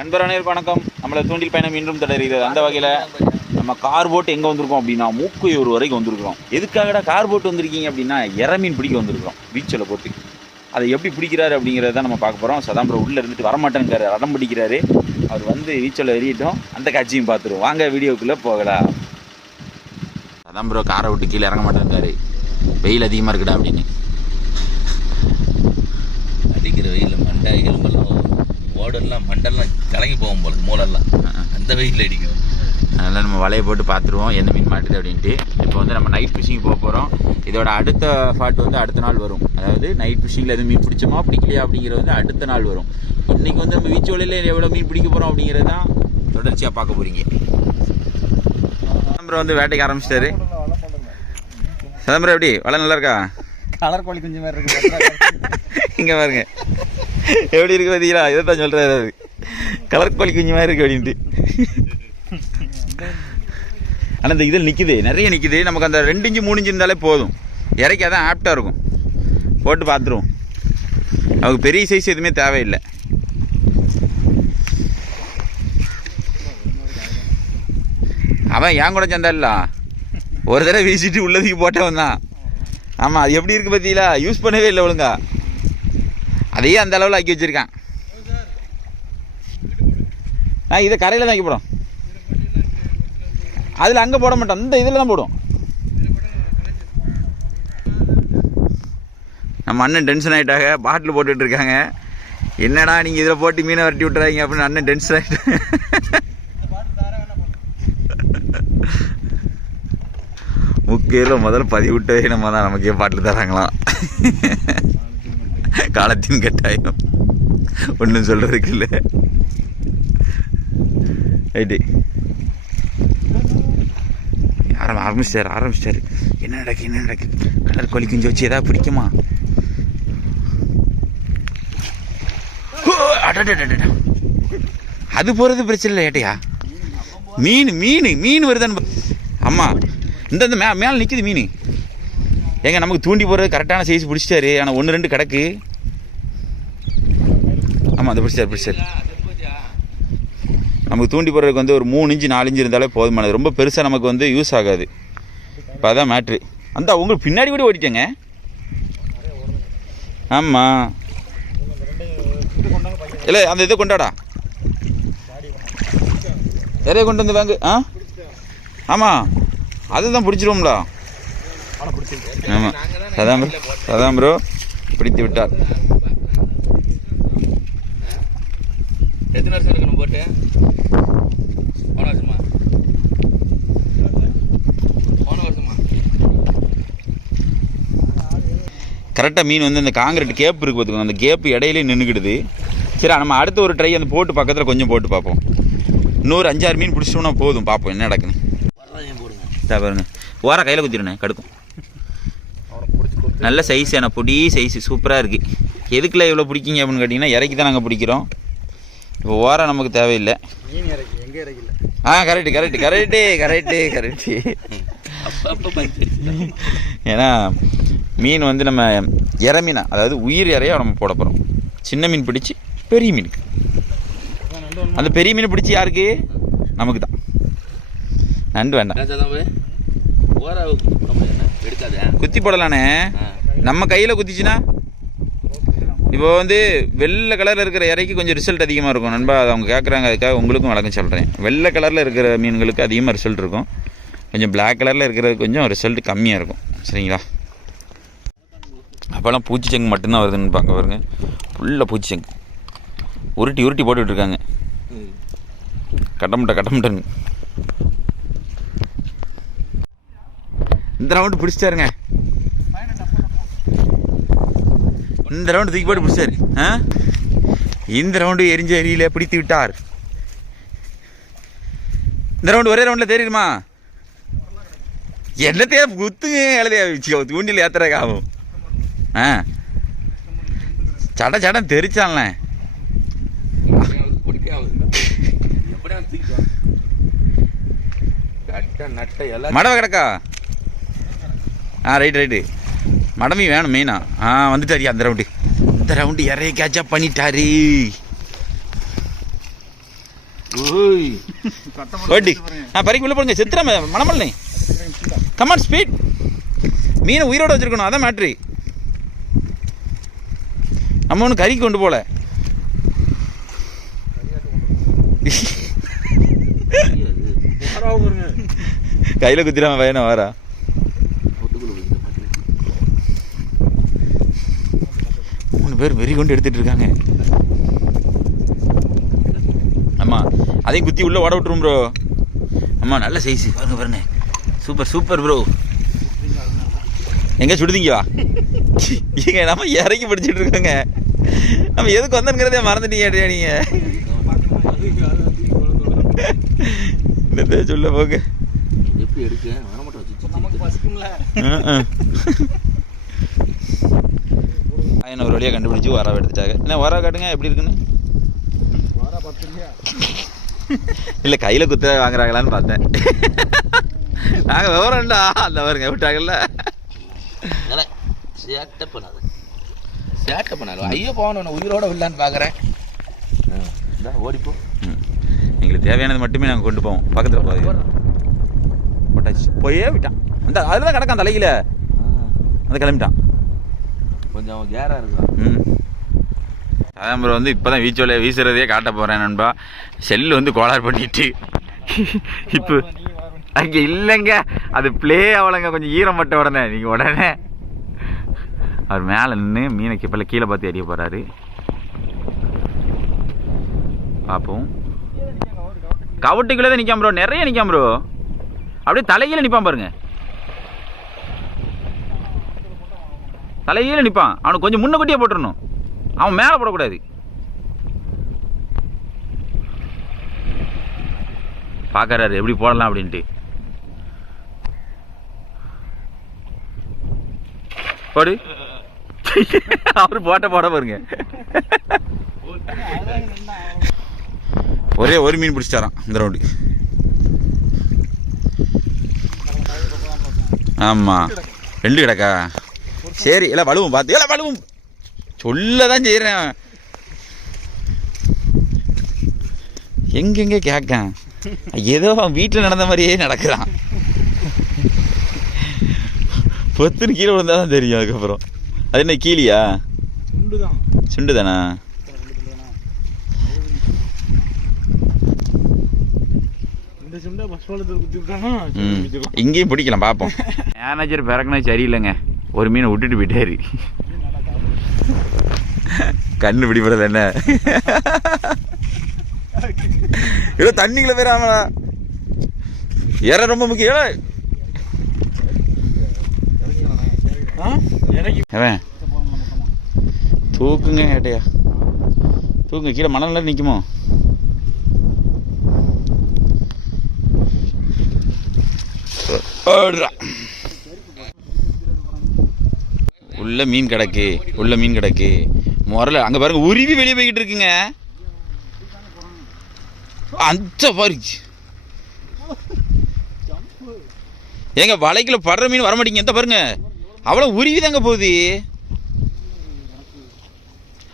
நண்பர் அனைவருக்கும் வணக்கம். நம்மளை தூண்டில் பயணம் மீண்டும் தொடர்கிறது. அந்த வகையில் நம்ம கார் போட்டு எங்கே வந்திருக்கோம் அப்படின்னா மூக்கையூர் வரைக்கும் வந்திருக்கிறோம். எதுக்காகடா கார் போட்டு வந்திருக்கீங்க அப்படின்னா இறமீன் பிடிக்க வந்திருக்கிறோம். பீச்சில் போட்டு அதை எப்படி பிடிக்கிறாரு அப்படிங்கிறத நம்ம பார்க்க போகிறோம். சதாம்பரம் உள்ளே இருந்துட்டு வரமாட்டேங்கிறாரு, அடம் பிடிக்கிறாரு. அவர் வந்து வீச்சில் எறியிட்டோம், அந்த காட்சியும் பார்த்துருவோம். வாங்க வீடியோக்குள்ளே போகலாம். சதாம்பரம் காரை விட்டு கீழே இறங்க மாட்டேங்கிறாரு, வெயில் அதிகமாக இருக்குடா அப்படின்னு. அடிக்கிற வெயில் மண்டை எலும்பெல்லாம் ஓடெல்லாம் மண்டெல்லாம் கலங்கி போகும் போல, மூலெல்லாம் அந்த வெயில் அடிக்கும். அதனால் நம்ம வலையை போட்டு பார்த்துருவோம் என்ன மீன் மாட்டுது அப்படின்ட்டு. இப்போ வந்து நம்ம நைட் ஃபிஷிங் போக போகிறோம். இதோட அடுத்த பாட்டு வந்து அடுத்த நாள் வரும். அதாவது நைட் ஃபிஷிங்கில் எதுவும் மீன் பிடிச்சோமா பிடிக்கலையா அப்படிங்கிறது வந்து அடுத்த நாள் வரும். இன்றைக்கி வந்து நம்ம வீச்சு வலையில் எவ்வளோ மீன் பிடிக்க போகிறோம் அப்படிங்கிறது தான் தொடர்ச்சியாக பார்க்க போகிறீங்க. சதாம்பரம் வந்து வேட்டைக்கு ஆரம்பிச்சிட்டாரு. சதாம்பரம் எப்படி வலை நல்லா இருக்கா? கலர் கோழி குஞ்சு மாதிரி இருக்கு. இங்கே பாருங்க எப்படி இருக்கு பார்த்தீங்களா? இதை தான் சொல்கிறாரு, கலர் கோழி குஞ்சு மாதிரி இருக்கு அப்படின்ட்டு. ஆனால் இந்த இதில் நிற்குது, நிறைய நிற்குது. நமக்கு அந்த 2 இன்ச்சு 3 இன்ச்சு இருந்தாலே போதும், இறக்கி அதான் ஆப்டாக இருக்கும். போட்டு பார்த்துருவோம். நமக்கு பெரிய சைஸ் எதுவுமே தேவையில்லை. அவன் என் கூட சந்தா இல்லை, ஒரு தடவை வீசிட்டு உள்ளதுக்கு போட்டவன் தான். ஆமாம், அது எப்படி இருக்குது பார்த்தீங்களா? யூஸ் பண்ணவே இல்லை ஒழுங்கா, அதையே அந்த அளவில் ஆக்கி வச்சுருக்கான். இதை கரையில் தான் வைக்க போடும். அதில் அங்கே போட மாட்டோம், இந்த இதில் தான் போடும். நம்ம அண்ணன் டென்ஷன் ஆகிட்டாங்க, பாட்டில் போட்டுட்டு இருக்காங்க. என்னடா நீங்கள் இதில் போட்டு மீனை வரட்டி விட்டுறாங்க அப்படின்னு அண்ணன் டென்ஷன் ஆகிட்டாங்க. முக்கியம் முதல்ல பதிவு விட்டவே நம்ம தான், நமக்கே பாட்டில் தராங்களாம். காலத்தின் கட்டாயம், ஒன்றும் சொல்கிறதுக்கு இல்லை. ரைட்டு, ஆரம்பிச்சிட்டாரு. என்ன நடக்கு? கலர் கோழி குஞ்சு வச்சு எதாவது பிடிக்குமா? அது போகிறது பிரச்சனை இல்லை ஏட்டையா. மீன் வருதான்னு. ஆமாம், இந்த மேலே நிற்கிது மீன். ஏங்க நமக்கு தூண்டி போடுறது கரெக்டான சைஸ் பிடிச்சிட்டாரு. ஆனால் 1-2 கிடக்கு. ஆமாம், அதை பிடிச்சாரு. நமக்கு தூண்டி போடுறதுக்கு வந்து ஒரு 3 இன்ச்சு 4 இன்ச்சு இருந்தாலே போதுமானது. ரொம்ப பெருசாக நமக்கு வந்து யூஸ் ஆகாது. இப்போ அதான் மேட்ரு. அந்த உங்களுக்கு பின்னாடி கூட ஓடிட்டேங்க. ஆமாம், இல்லை அந்த இதை கொண்டாடா, நிறைய கொண்டு வந்து வாங்க. ஆமாம், அதுதான் பிடிச்சிருவோம்ல. ஆமாம், சதாம்பரம் பிடித்து விட்டார். எத்தனை வருஷம் இருக்கணும் போட்டு? போன வருஷமா கரெக்டாக மீன் வந்து அந்த காங்கிரீட் கேப் இருக்குது பார்த்துக்கோங்க, அந்த கேப் இடையிலே நின்றுக்கிடுது. சரி, நம்ம அடுத்த ஒரு ட்ரை அந்த போட்டு பக்கத்தில் கொஞ்சம் போட்டு பார்ப்போம். இன்னொரு 5-6 மீன் பிடிச்சிட்டோம்னா போதும். பார்ப்போம் என்ன நடக்குன்னு. பாருங்க, ஓர கையில் குத்திடுனேன், கடுக்கும். நல்ல சைஸ், ஆனால் பொடி சைஸ் சூப்பராக இருக்குது. எதுக்குள்ள இவ்வளோ பிடிக்கிங்க அப்படின்னு கேட்டிங்கன்னா இறக்கி தான் நாங்கள் பிடிக்கிறோம். இப்போ ஓரம் நமக்கு தேவையில்லை. கரெக்டு. ஏன்னா மீன் வந்து நம்ம இற மீனா, அதாவது உயிர் இறையாக நம்ம போட போகிறோம். சின்ன மீன் பிடிச்சி பெரிய மீனுக்கு, அந்த பெரிய மீன் பிடிச்சி யாருக்கு? நமக்கு தான். நண்டு வேண்டாம், குத்தி போடலானே. நம்ம கையில் குத்திச்சுன்னா இப்போ வந்து வெள்ளை கலரில் இருக்கிற இறைக்கு கொஞ்சம் ரிசல்ட் அதிகமாக இருக்கும் நண்பா. அது அவங்க கேட்குறாங்க, அதுக்காக உங்களுக்கும் வழக்கம் சொல்கிறேன். வெள்ளை கலரில் இருக்கிற மீன்களுக்கு அதிகமாக ரிசல்ட் இருக்கும். கொஞ்சம் பிளாக் கலரில் இருக்கிறது கொஞ்சம் ரிசல்ட் கம்மியாக இருக்கும். சரிங்களா? அப்போல்லாம் பூச்சிச்சங்கு மட்டும்தான் வருதுன்னு பார்க்க பாருங்க, ஃபுல்லாக பூச்சிச்சங்கு உருட்டி போட்டுட்ருக்காங்க. கட்டமுட்டன்னு இந்த ரவுண்டு பிடிச்சிட்டாருங்க. இந்த ரவுண்டு தூக்கி போட்டு பிடிச்சாரு. இந்த ரவுண்டு எரிஞ்ச எரியில பிடித்து விட்டார். இந்த ரவுண்டு ஒரே ரவுண்டில் தெரியுமா? என்னத்தையே குத்துங்க எழுதியா தூண்டில் ஏத்துறதுக்கு ஆகும். சடம் தெரிச்சான்ல. மடவை கிடக்கா? ரைட்டு. மடமி வேணும் மெயினா. வந்துட்டாரியா அந்த ரவுண்டு. இந்த ரவுண்டு இறைய கேட்சப் பண்ணிட்டாரு. ஓய் ஓடி பறிக்க உள்ள போடுங்க சித்திரம் மணமல்லை கமான் ஸ்பீட் மீனை உயிரோட வச்சிருக்கணும் அதான் மேட்ரு நம்ம ஒன்று கறிக்கு கொண்டு போல கையில குத்திராம பையனா வாரா 3 பேர் வெறி கொண்டு எடுத்துட்டு இருக்காங்க ஆமா அதையும் குத்தி உள்ள ஓட விட்டுரும் ப்ரோ ஆமா நல்ல சைஸ் பாருங்க பாருங்க சூப்பர் சூப்பர் ப்ரோ எங்க சுடுதீங்க வா இங்க நம்ம இறக்கி பிடிச்சிட்டு இருக்காங்க நம்ம எதுக்கு வந்தோங்கிறதே மறந்துட்டீங்க நீங்க இந்த சொல்ல போக எப்படி எடுக்க வர மாட்டோம் நமக்கு பசிக்கும்ல ஒரு வழியாக கண்டுபிடிச்சி வராவை எடுத்துட்டாங்க என்ன வரா காட்டுங்க எப்படி இருக்குன்னு இல்லை கையில் குத்த வாங்குறாங்களான்னு பார்த்தேன் நாங்கள் விவரம்டா அந்த வருங்க விட்டாங்கல்ல சேட்டை பண்ணாது சேட்டை பண்ணாது ஐயோ போகணும் உயிரோட விடலான்னு பார்க்குறேன் ஓடிப்போ எங்களுக்கு தேவையானது மட்டுமே நாங்கள் கொண்டு போவோம் பக்கத்தில் போட்டாச்சு போயே விட்டான் அந்த அதில் தான் கிடக்கான் தலையில் அந்த கிளம்பிட்டான் கொஞ்சம் கேராக இருக்கான் அதான் ப்ரோ வந்து இப்போ தான் வீச்சோலையை வீசுறதே காட்ட போகிறேன் நண்பா செல்லு வந்து கோளாறு பண்ணிட்டு இப்போ அங்கே இல்லைங்க அது ப்ளே ஆகலைங்க கொஞ்சம் ஈரம் பட்ட உடனே நீங்கள் உடனே அவர் மேலே நின்று மீனை கிப்பல கீழே பார்த்து எறிய போகிறாரு பார்ப்போம் கவட்டுக்குள்ளே தான் நிற்காம ப்ரோ நிறைய நிற்காம ப்ரோ அப்படியே தலைகீழ நிற்பான் பாருங்க தலைகீழ நிற்பான் அவனுக்கு கொஞ்சம் முன்ன கொட்டியே போட்டுடணும் அவன் மேலே போடக்கூடாது பார்க்கறாரு எப்படி போடலாம் அப்படின்ட்டு போடு அவரு போட்ட போட பாருங்க ஒரே ஒரு மீன் பிடிச்சிட்டாரான் இந்த ரவுண்டு ஆமாம் 2 கிடக்கா சரி எல்லாம் வலுவும் பார்த்து எல்லாம் வலுவும் சொல்ல தான் செய்கிறேன் எங்கெங்கே கேட்கான் ஏதோ அவன் வீட்டில் நடந்த மாதிரியே நடக்கிறான் பொத்துன்னு கீழே விழுந்தா தான் தெரியும் அதுக்கப்புறம் அது என்ன கீழியா சுண்டு தானா இங்கேயும் பிடிக்கலாம் பார்ப்போம் மேனேஜர் பிறக்குனா சரியில்லைங்க ஒரு மீனை விட்டுட்டு போயிட்டாரு கண்ணு பிடிப்பறது என்ன ஏதோ தண்ணிக்குள்ள போயிடாமடா ஏற ரொம்ப முக்கியம் தூக்குங்க ஏட்டையா தூக்குங்க கீழே மணல்ல நிற்குமோ உள்ள மீன் கிடக்கு உள்ள மீன் கிடக்கு முரல அங்க பாருங்க உருவி வெளியே போய்கிட்டு இருக்குங்க அந்த பாரு ஏங்க வலைக்குள்ள படுற மீன் வர மாட்டீங்க எந்த பாருங்க அவ்வளவு உருவி தாங்க போகுது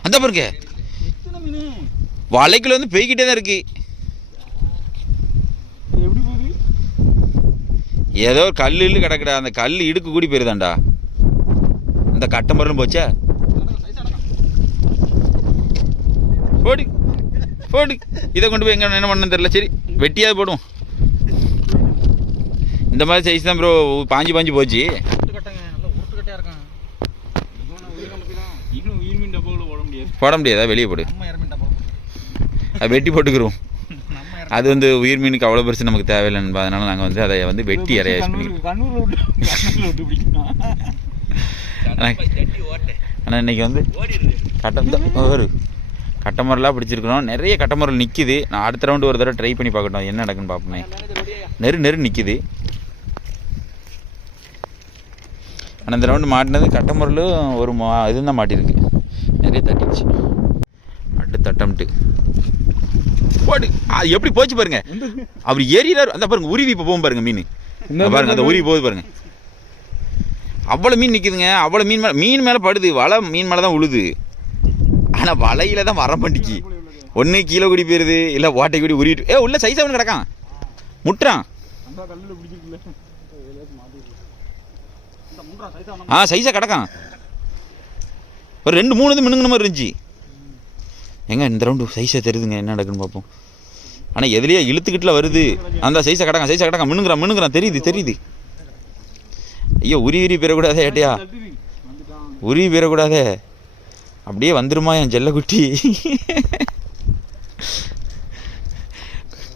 அந்த பாருங்க வலைக்குள்ள வந்து போய்கிட்டே தான் இருக்கு ஏதோ கல்லு கிடக்குடா அந்த கல் இடுக்கு கூடி போயிருதாண்டா அந்த கட்டை மரம் போச்சா போடு போடு இதை கொண்டு போய் எங்க என்ன பண்ணு தெரியல சரி வெட்டியாவது போடுவோம் இந்த மாதிரி சைஸ் தான் ப்ரோ பாஞ்சு போச்சு போட முடியாதா வெளியே போடு அது வெட்டி போட்டுக்கிறோம் அது வந்து உயிர் மீனுக்கு அவ்வளோ பெருசு நமக்கு தேவையில்லைன்னு அதனால நாங்கள் வந்து அதை வந்து வெட்டி இறைய ஆனால் இன்னைக்கு வந்து கட்டமரலாம் பிடிச்சிருக்கிறோம் நிறைய கட்டமரம் நிற்கிது நான் அடுத்த ரவுண்டு ஒரு தடவை ட்ரை பண்ணி பார்க்கட்டும் என்ன நடக்குன்னு பார்ப்போமே நெரு நிற்கிது ஆனால் இந்த ரவுண்டு மாட்டினது கட்டமரலும் ஒரு இதுதான் மாட்டிருக்கு நிறைய தட்டிடுச்சு அடுத்த அட்டம்ட்டு போடு அது எப்படி போச்சு பாருங்க அவர் ஏறிறாரு அந்த பாருங்க உருவி இப்போ போகும் பாருங்க மீன் பாருங்க அந்த உருவி போகுது பாருங்க அவ்வளோ மீன் நிற்குதுங்க அவ்வளோ மீன் மேலே படுது வலை மீன் மேலே தான் உழுது ஆனால் வலையில தான் வர மாட்டிக்கு ஒன்று கீழே குடி போயிருது, இல்லை ஓட்டை குடி உருவிட்டு உள்ள சைஸாக ஒன்று கிடக்கான் முட்டுறான். சைஸாக கிடக்கான். ஒரு 2-3 இது மினுங்கின மாதிரி இருந்துச்சு. எங்க இந்த ரவுண்டு சைஸாக தெரியுதுங்க, என்ன நடக்குன்னு பார்ப்போம். ஆனால் எதுலையே இழுத்துக்கிட்டுல வருது. அந்த சைஸாக கிடக்கான் மினுங்குறான் தெரியுது. ஐயோ உருவி பெறக்கூடாதே ஏட்டையா, உருவி பெறக்கூடாதே. அப்படியே வந்துருமா என் செல்லக்குட்டி.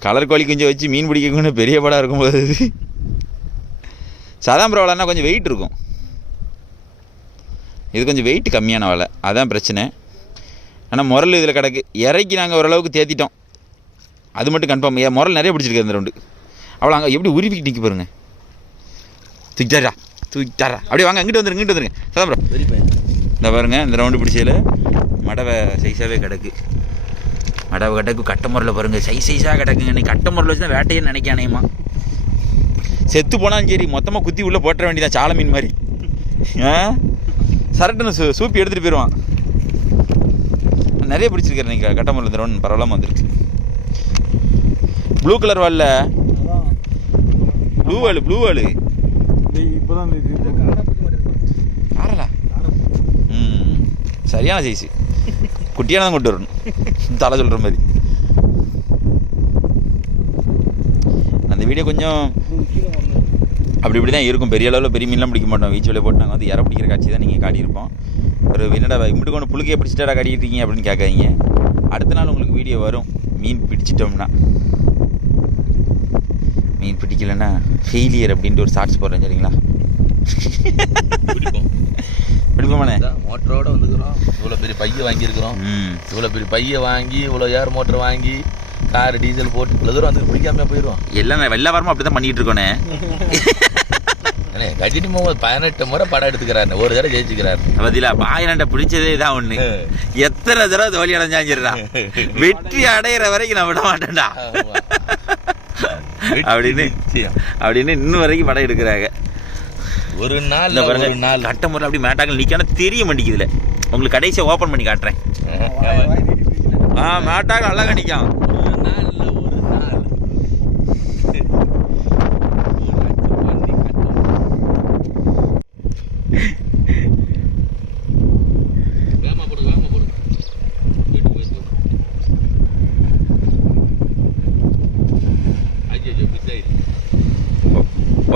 கலர் கோழி குஞ்சை வச்சு மீன் பிடிக்கணும்னு பெரிய படம் இருக்கும்போது சாதாம்பரம் வலைன்னா கொஞ்சம் வெயிட் இருக்கும். இது கொஞ்சம் வெயிட் கம்மியான வலை, அதான் பிரச்சனை. ஆனால் முரல் இதில் கிடக்கு. இறக்கி நாங்கள் ஓரளவுக்கு தேத்திட்டோம், அது மட்டும் கன்ஃபார்ம். முரல் நிறைய பிடிச்சிருக்கு அந்த ரவுண்டு. அவ்வளோ அங்கே எப்படி உருவிக்கிட்டு நிற்க பாருங்க. தூக்கிட்டாரா அப்படியே வாங்க, இங்கிட்டு வந்துருங்க சாதாம்பரம். இந்த பாருங்க, இந்த ரவுண்டு பிடிச்சதில் மடவை சைஸாகவே கிடக்கு. மடவை கிடக்கு. கட்ட முறையில் பாருங்கள் சைஸாக கிடக்குங்க. நீ கட்ட முறையில் வச்சு தான் வேட்டையன்னு நினைக்கானேம்மா. செத்து போனாலும் சரி மொத்தமாக குத்தி உள்ளே போட்டுற வேண்டியதான், சால மீன் மாதிரி. சரட்டுன்னு சூப்பி எடுத்துகிட்டு போயிடுவான். நிறைய பிடிச்சிருக்காரு நீங்கள் கட்ட முறையில். இந்த ரவுண்ட் பரவாயில்லாமல் வந்துருக்கு. ப்ளூ கலர் வால்ல ப்ளூ வாலு ஆறலா. சரியான சைஸு. குட்டியானதான் கொண்டு வரணும், தலை சொல்கிற மாதிரி. அந்த வீடியோ கொஞ்சம் அப்படி தான் இருக்கும். பெரிய அளவில் பெரிய மீன்லாம் பிடிக்க மாட்டோம். வீச்சு வலையை போட்டு நாங்கள் வந்து இற பிடிக்கிற காட்சி தான் நீங்கள் காட்டியிருப்போம். ஒரு என்னடா இம்பிட்டு கொண்டு புழுக்கையை பிடிச்சிட்டாடா காட்டிக்கிட்டு இருக்கீங்க அப்படின்னு கேட்காதீங்க. அடுத்த நாள் உங்களுக்கு வீடியோ வரும். மீன் பிடிச்சிட்டோம்னா, மீன் பிடிக்கலன்னா ஃபெயிலியர் அப்படின்ட்டு ஒரு ஷார்ட்ஸ் போடுறேன், சரிங்களா? பிடிப்போமாண்ணே? மோட்டரோட வந்துக்கிறோம். இவ்வளோ பெரிய பையை வாங்கியிருக்கிறோம். இவ்வளோ பெரிய பையை வாங்கி இவ்வளோ ஏர் மோட்டர் வாங்கி கார் டீசல் போட்டு இவ்வளோ தூரம் வந்து பிடிக்காம போயிடுவோம். எல்லாம் எல்லா வாரமும் அப்படி தான் பண்ணிட்டு இருக்கோண்ணே. கட்டிட்டு போகும்போது 18 முறை படம் எடுத்துக்கிறாரு, ஒரு தடவை ஜெயிச்சுக்கிறாரு. பதிலா பாயனண்ட பிடிச்சதே தான் ஒண்ணு. எத்தனை தடவை தோல்வி அடைஞ்சாஞ்சிடா, வெற்றி அடையிற வரைக்கும் நான் விட மாட்டேன்டா அப்படின்னு இன்னும் வரைக்கும் படம் எடுக்கிறாங்க. ஒரு நாள் கட்ட முறை அப்படி மேட்டாக்கள் நிற்கான தெரிய மாட்டேங்குதுல. உங்களுக்கு கடைசியை ஓப்பன் பண்ணி காட்டுறேன். மேட்டாக்கள் அழகா நிற்கும்.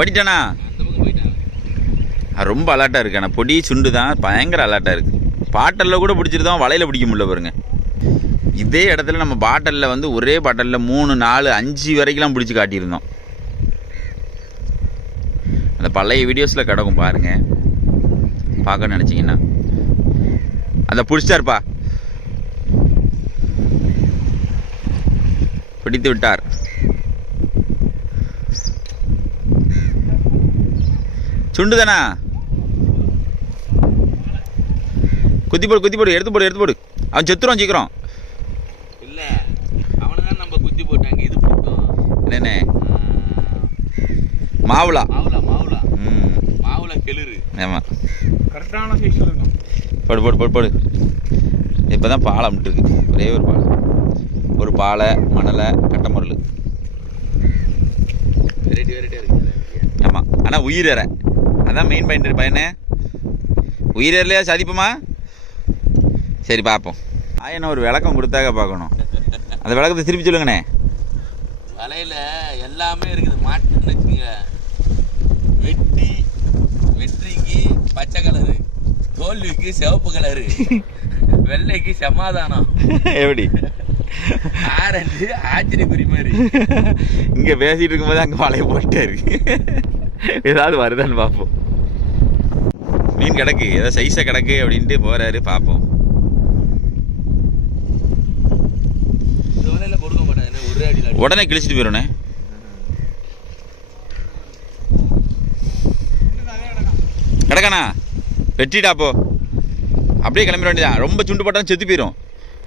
ஓடிட்டானா? ரொம்ப அலர்ட்டாக இருக்கு. ஆனால் பொடி சுண்டு தான் பயங்கர அலர்ட்டாக இருக்குது. பாட்டலில் கூட பிடிச்சிருந்தோம், வலையில் பிடிக்க முடியல பாருங்க. இதே இடத்துல நம்ம பாட்டலில் வந்து ஒரே பாட்டலில் 3, 4, 5 வரைக்கும்லாம் பிடிச்சி காட்டியிருந்தோம். அந்த பழைய வீடியோஸில் கிடக்கும் பாருங்கள், பார்க்க நினச்சிங்கன்னா. அந்த பிடிச்சாருப்பா, பிடித்து விட்டார். சுண்டு தானா? குத்தி போடு எடுத்து போடு. அவன் செத்துருவான் சீக்கிரம். இல்ல அவனதான் நம்ம குத்தி போட்டாங்க. இது பிடிக்கும் என்னண்ணே? மாவுளா கெளுரு. ஆமா, கரெக்டான சைஸ்ல இருக்கும். போடு. இப்பதான் பாலை விட்டுருக்கு. ஒரே ஒரு பாலை மணலை கட்ட முரல். வெரைட்டியா இருக்கு. ஆமா, ஆனா உயிர் ஏற அதான் மெயின் பாயிண்ட். பையனே உயிர் ஏறலையா சதிப்போமா? சரி பார்ப்போம். ஆயனை ஒரு விளக்கம் கொடுத்தாக பார்க்கணும். அந்த விளக்கத்தை திருப்பி சொல்லுங்கண்ணே. வலையில எல்லாமே இருக்குது. மாட்டுன்னு வச்சுக்கோங்க. வெற்றிக்கு பச்சை கலரு, தோல்விக்கு சிவப்பு கலரு, வெள்ளைக்கு சமாதானம். எப்படி ஆரஞ்சு ஆச்சரியக்குறி மாதிரி. இங்க பேசிட்டு இருக்கும்போது அங்க வலைய போட்டாரு. ஏதாவது வருதான்னு பார்ப்போம். மீன் கிடக்கு, ஏதாவது சைஸா கிடக்கு அப்படின்ட்டு போறாரு, பார்ப்போம். கொடுக்க மாட்டேன், ஒரே அடியில் உடனே கிழிச்சிட்டு போயிடும்ண்ணே. கிடக்கானா? வெட்டிட்டா போ, அப்படியே கிளம்பிட வேண்டியதான். ரொம்ப சுண்டு போட்டாலும் செத்து போயிடும்.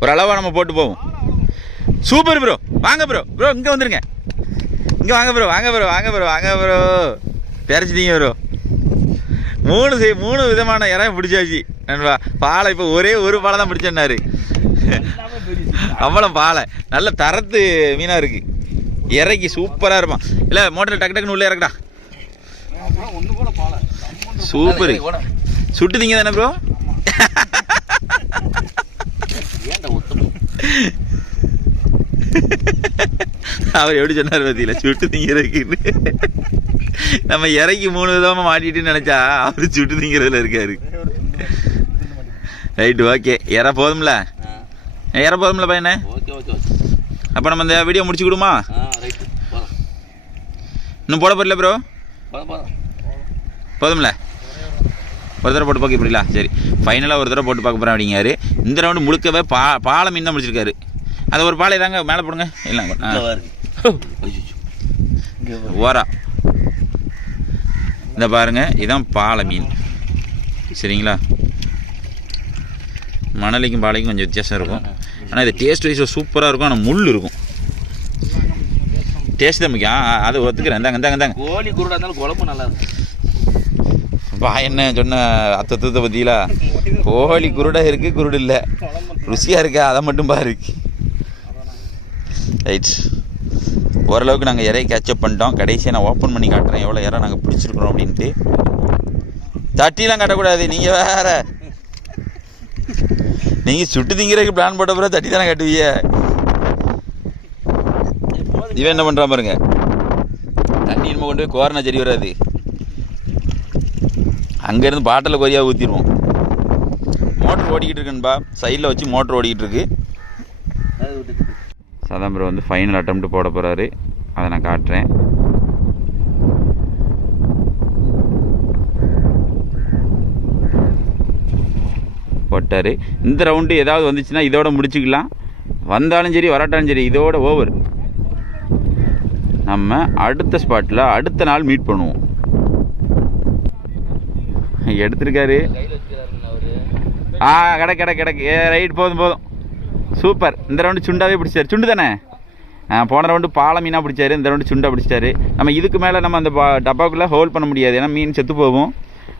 ஒரு அளவாக நம்ம போட்டு போவோம். சூப்பர் ப்ரோ, வாங்க ப்ரோ. இங்கே வந்துருங்க, இங்கே வாங்க ப்ரோ. தெரிச்சிட்டீங்க ப்ரோ. 3 விதமான இறம் பிடிச்சாச்சு நண்பா. பாலை இப்போ ஒரே ஒரு பாலை தான் பிடிச்சேன்னாரு. அவ்வளம் பாலை நல்ல தரத்து மீனாக இருக்கு. இறக்கி சூப்பராக இருப்பான். இல்லை மோட்டர் டக்கு டக்குன்னு உள்ளே இறக்கடா. சூப்பர். சுட்டு திங்க தானே ப்ரோ? அவர் எப்படி சொன்னார் பார்த்தீங்களா, சுட்டு திங்கிறதுக்கு. நம்ம இறக்கி 3 விதமாக மாட்டிட்டு நினைச்சா அவரு சுட்டு திங்கிறதுல இருக்காரு. Right, okay. இற போதும்ல பையனே? அப்போ நம்ம இந்த வீடியோ முடிச்சு கொடுமா? இன்னும் போட போடல ப்ரோ? போதும்ல? ஒரு தடவை போட்டு பார்க்க இப்படிங்களா? சரி, ஃபைனலாக ஒரு தடவை போட்டு பார்க்க போகிறேன் அப்படிங்காரு. இந்த ரவுண்டு முழுக்கவே பாலை மீன் தான் முடிச்சிருக்காரு. அதை ஒரு பாலை தாங்க மேலே போடுங்க. இல்லை ஓரா இந்த பாருங்க, இதுதான் பாலை மீன். சரிங்களா? மணலிக்கும் பாலைக்கும் கொஞ்சம் வித்தியாசம் இருக்கும். ஆனால் இது டேஸ்ட் வைஸ் சூப்பராக இருக்கும். ஆனால் முள் இருக்கும். டேஸ்ட் தான் முக்கியம். அது ஒத்துக்கிறேன். இந்தாங்க கோழி குருடா இருந்தாலும் குழம்பு நல்லா இருக்கும். என்ன சொன்ன அத்தத்தை பற்றிங்களா? கோழி குருடா இருக்கு, குருடு இல்லை. ருசியாக இருக்கா அதை மட்டும் பாரு. ரைட், ஓரளவுக்கு நாங்கள் இறையை கேட்சப் பண்ணிட்டோம். கடைசியாக நான் ஓப்பன் பண்ணி காட்டுறேன் எவ்வளோ இறை நாங்கள் பிடிச்சிருக்கிறோம் அப்படின்ட்டு. தட்டிலாம் காட்டக்கூடாது. நீங்கள் வேற, நீங்கள் சுட்டு திங்கிறதுக்கு பிளான் போட்ட பிறகு தட்டி தானே காட்டுவீங்க. இவன் என்ன பண்ணுறான் பாருங்க, தண்ணி இனிமே கொண்டு போய் கோரணா சரி வராது. அங்கேருந்து பாட்டில் கொரியாக ஊற்றிடுவோம். மோட்ரு ஓடிக்கிட்டு இருக்குன்பா, சைடில் வச்சு மோட்ரு ஓடிக்கிட்டு இருக்கு. சதாம்பரம் வந்து ஃபைனல் அட்டெம்ப்ட் போட போகிறாரு. அதை நான் காட்டுறேன். போட்டார். இந்த ரவுண்டு ஏதாவது வந்துச்சுன்னா இதோட முடிச்சுக்கலாம். வந்தாலும் சரி வராட்டாலும் சரி, இதோட ஓவர். நம்ம அடுத்த ஸ்பாட்டில் அடுத்த நாள் மீட் பண்ணுவோம். எடுத்திருக்காரு. கிடக்கு. ரைட், போதும். சூப்பர். இந்த ரவுண்டு சுண்டாவே பிடிச்சாரு. சுண்டு தானே? போன ரவுண்டு பாலை மீனாக பிடிச்சாரு. இந்த ரவுண்டு சுண்டா பிடிச்சாரு. நம்ம இதுக்கு மேலே நம்ம அந்த டப்பாக்குள்ளே ஹோல்ட் பண்ண முடியாது. ஏன்னா மீன் செத்து போகும்.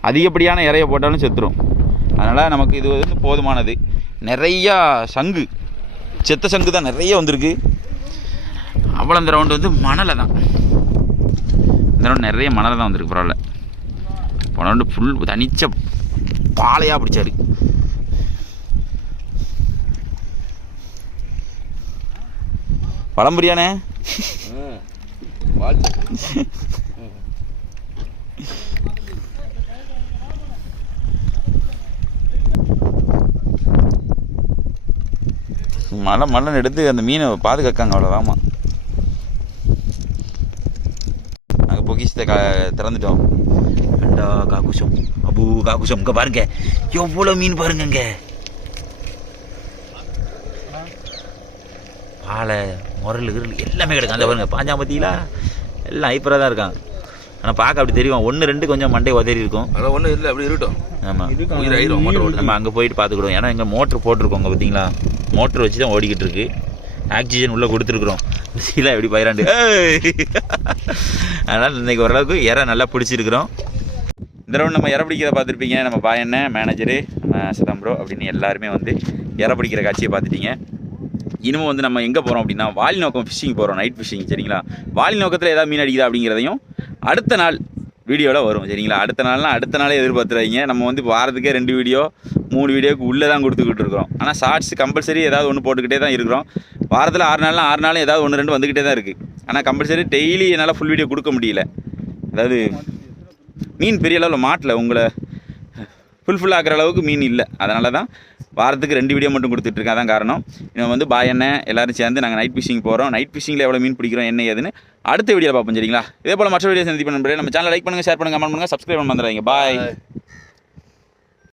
அதிகப்படியான இறைய போட்டாலும் செத்துரும். அதனால் நமக்கு இது வந்து போதுமானது. நிறையா சங்கு, செத்த சங்கு தான் நிறைய வந்திருக்கு. அவ்வளோ இந்த ரவுண்டு வந்து மணலை தான். இந்த ரவுண்டு நிறைய மணலை தான் வந்திருக்கு. பரவாயில்ல. போன ரவுண்டு ஃபுல் தனிச்ச பாலையாக பிடிச்சாரு. பழம்புரியானே மழை எடுத்து அந்த மீனை பாதுகாக்காங்க. அவ்வளோதாமா. நாங்கள் பொக்கிஷத்தை திறந்துட்டோம். ரெண்டா காக்குசம், காக்குசம். இங்கே பாருங்க எவ்வளோ மீன் பாருங்க. இங்கே பாலை, முரல் எல்லாமே கிடக்கு. அந்த பாருங்க பாஞ்சாம்பத்தியில எல்லாம் ஐப்பராக தான் இருக்காங்க. ஆனால் பார்க்க அப்படி தெரியும். 1-2 கொஞ்சம் மண்டை உதறி இருக்கும். அதான் ஒன்றும் இல்லை, அப்படி இருக்கட்டும். ஆமாம், நம்ம அங்கே போயிட்டு பார்த்துக்கிடுவோம். ஏன்னா எங்கள் மோட்ரு போட்டிருக்கோம். அங்கே பார்த்தீங்களா, மோட்ரு வச்சு தான் ஓடிக்கிட்டு இருக்கு. ஆக்சிஜன் உள்ளே கொடுத்துருக்குறோம். சீலா எப்படி பயிராண்டு. அதனால் இன்றைக்கி ஓரளவுக்கு இறை நல்லா பிடிச்சிருக்கிறோம். இந்த ரவுண்ட் நம்ம இறை பிடிக்கிறத பார்த்துருப்பீங்க. நம்ம பாயண்ண, மேனேஜரு, நம்ம சதாம்பரம் அப்படின்னு எல்லாருமே வந்து இறை பிடிக்கிற காட்சியை பார்த்துட்டீங்க. இனிமேல் வந்து நம்ம எங்கே போகிறோம் அப்படின்னா வாலி நோக்கம் ஃபிஷ்ஷிங் போகிறோம். Night fishing. சரிங்களா? வாலி நோக்கத்தில் ஏதாவது மீன் அடிக்குதா அப்படிங்கிறதையும் அடுத்த நாள் வீடியோவில் வரும். சரிங்களா? அடுத்த நாளே எதிர்பார்த்துறாங்க. நம்ம வந்து வாரத்துக்கே 2 வீடியோ 3 வீடியோக்கு உள்ளே தான் கொடுத்துக்கிட்டு இருக்கிறோம். ஆனால் ஷார்ட்ஸ் கம்பல்சரி ஏதாவது ஒன்று போட்டுக்கிட்டே தான் இருக்கிறோம். வாரத்தில் 6 நாளும் ஏதாவது 1-2 வந்துக்கிட்டே தான் இருக்குது. ஆனால் கம்பல்சரி டெய்லி என்னால் ஃபுல் வீடியோ கொடுக்க முடியல. அதாவது மீன் பெரிய அளவில் மாட்டல, உங்களை ஃபுல் ஆக்குற அளவுக்கு மீன் இல்லை. அதனால தான் வாரத்துக்கு 2 வீடியோ மட்டும் கொடுத்துட்ருக்கேன். அதான் காரணம். இன்னும் வந்து பாயண்ண எல்லோரும் சேர்ந்து நாங்கள் நைட் ஃபிஷிங் போகிறோம். நைட் ஃபிஷிங்கில் எவ்வளோ மீன் பிடிக்கிறோம் என்ன ஏதுன்னு அடுத்த வீடியோவில் பார்ப்போம். சரிங்களா? இதே போல் மற்ற வீடியோ சந்திப்பேன். நம்ம சேனலை லைக் பண்ணுங்கள், ஷேர் பண்ணுங்கள், கமெண்ட் பண்ணுங்கள், சப்ஸ்கிரைப் பண்ண வந்துடுறீங்க. பாய்.